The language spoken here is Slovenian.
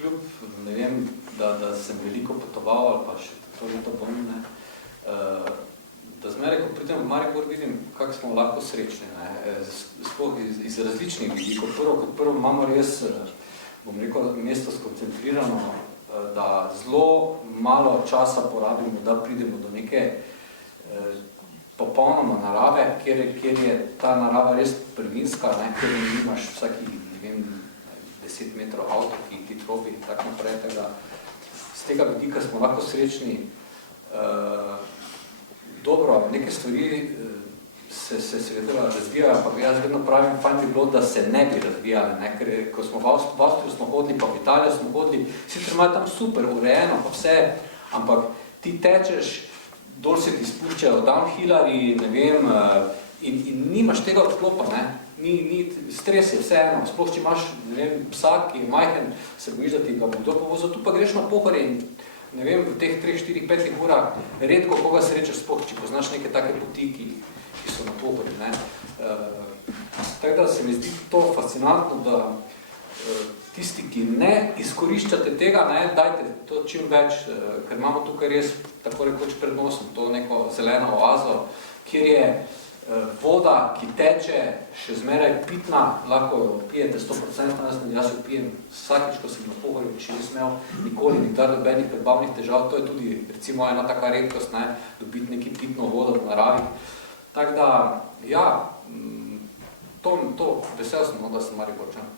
kljub, ne vem, da sem veliko potoval ali pa še to leto bom, ne, da zmeraj, ko pridem v Maribor, vidim, kako smo lahko srečni, ne, sploh iz različnih vidikov. Prvo imamo res, bom rekel, mesto skoncentrirano, da zelo malo časa porabimo, da pridemo do neke popolnoma narave, kjer je ta narava res prvinska, ne, kjer imaš vsaki, ne vem, 10 metrov avto, ki trobi in tako naprej. Z tega vidika smo lahko srečni. Dobro, neke stvari se seveda razvijajo, ampak jaz vedno pravim, fajn bi bilo, da se ne bi razvijali, ne? Ker ko smo v Avstriju smo hodili, pa v Italijo smo hodili, sicer imajo tam super urejeno, pa vse, ampak ti tečeš, dol se ti spuščajo downhillari, ne vem, in nimaš tega odklopa, ne? Ni stres je vseeno, sploh če imaš, ne vem, psa, ki je majhen, se bojiš, da ti ga bo kdo povozil, tu pa greš na Pohorje in ne vem, v teh 3, 4, 5 urah redko koga srečaš sploh, če poznaš neke take poti, ki so na Pohorju, ne. Tako da se mi zdi to fascinantno, da tisti, ki ne izkoriščate tega, ne, dajte to čim več, ker imamo tukaj res tako rekoč pred nosom, to neko zeleno oazo, kjer je voda, ki teče, še zmeraj pitna, lahko jo pijete 100%, jaz jo pijem vsakič, ko sem na Pohorju, še nisem imel nikoli nikdar nobenih prebavnih težav, to je tudi recimo ena taka redkost, ne, dobiti neki pitno vodo v naravi. Tako da, ja, to vesel sem, da sem Mariborčan.